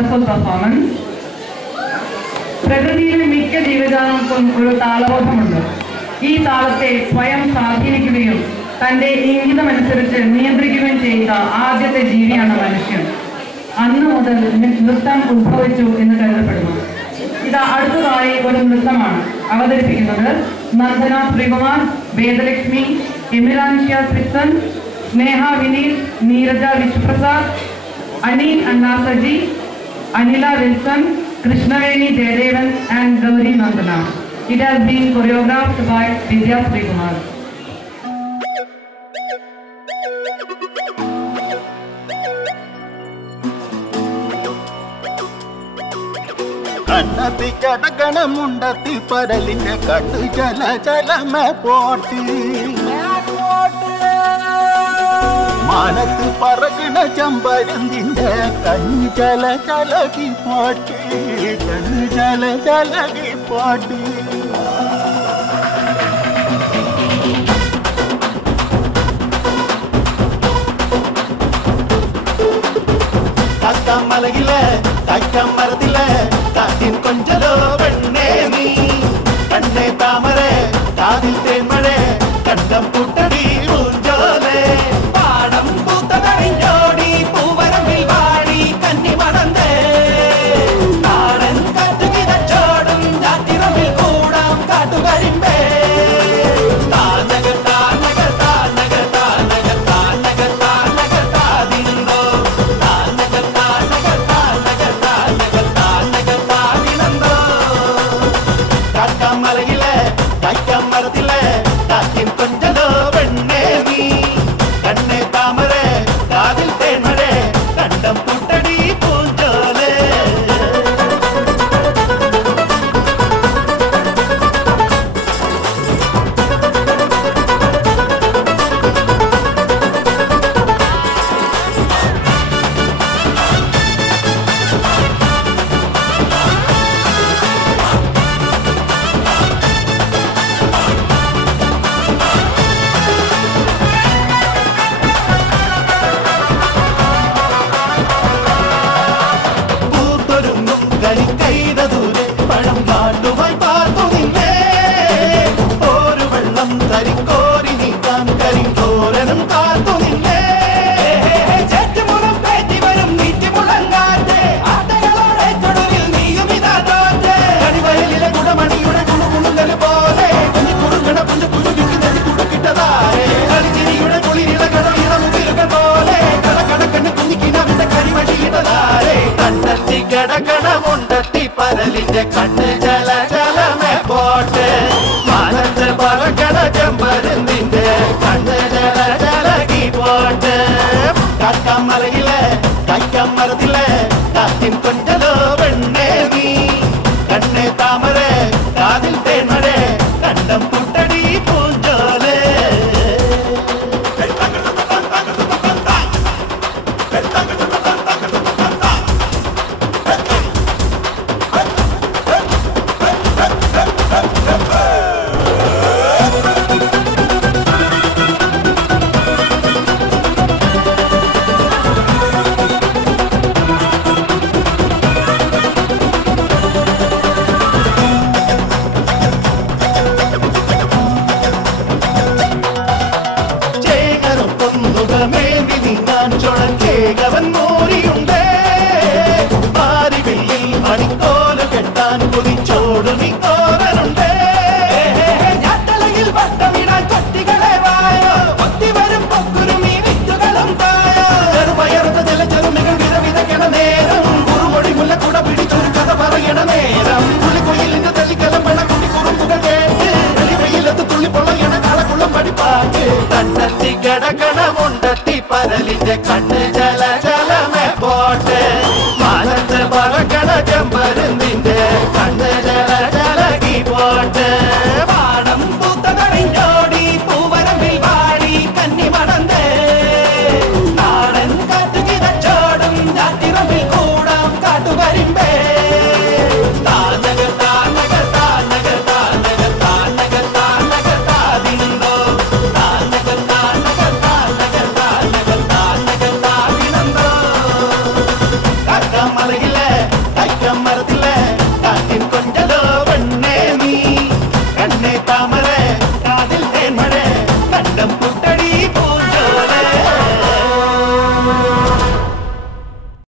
wonderful performance. പ്രകൃതിയിലെ മിക്ക ജീവജാലങ്ങൾക്കും ഒരു താളബോധമുണ്ട്. ഈ താളത്തെ സ്വയം സ്വാധീനിക്കുകയും തന്റെ ഇംഗിതമനുസരിച്ച് നിയന്ത്രിക്കുകയും ചെയ്ത ആദ്യത്തെ ജീവിയാണ് മനുഷ്യൻ. അന്നു മുതൽ നൃത്തം ഉത്ഭവിച്ചു എന്ന് കരുതപ്പെടുന്നു. ഇത് അടുത്തതായി ഒരു നൃത്തമാണ് അവതരിപ്പിക്കുന്നത് നന്ദന ശ്രീകുമാർ, വേദലക്ഷ്മി, എമിറാൻഷ്യ ശ്രീസൻ, സ്നേഹ വിനീത്, നീരജ വിശ്വപ്രസാദ്, അനീൽ അണ്ണാസജി, Anila Wilson, Krishnaveni Jaydevan and Gauri Nandana. It has been choreographed by Vidya Srikumar. കണ്ണത്തി കടകണ മുണ്ടത്തി പരലിന്റെ കണ്ണു ചല ചലമ പോട്ടി മാനത്ത് പറക്കണ ചമ്പരന്തിന്റെ കണ്ണു ചല ചലകി പോട്ടി കണ്ണു ചല ചലകി പോട്ടി മലകില മരത്തില കാറ്റിൻ കൊഞ്ചലോ വെണ്ണേ നീ കണ്ണേ താമര കാതിൽ തേന്മഴ കണ്ടം പുട്ടടി പൂഞ്ചോലെ പാടം പൂത്തതടിഞ്ഞോടി പൂവരമ്പിൽ വാടി കന്നി മടന്തേ നാടൻ കാറ്റുകിതച്ചോടും ഞാറ്റിറമ്പിൽ കൂടാം കാട്ടുകരിമ്പേ കണ്ണ് ജല ജലമേ പോട്ടെ മാനത്ത് പറക്കണ ചെമ്പരുന്നിന്റെ കണ്ണ് ജല ജലകി പോട്ടെ കാക്കമലയിലെ കൈക്കമരത്തിലെ കാറ്റിൻ കൊഞ്ചലോ വെണ്ണേ നീ കണ്ണേ താമര കാതിൽ തേന്മഴ കണ്ടം പുട്ടടി പൂഞ്ചോലെ மரத்துல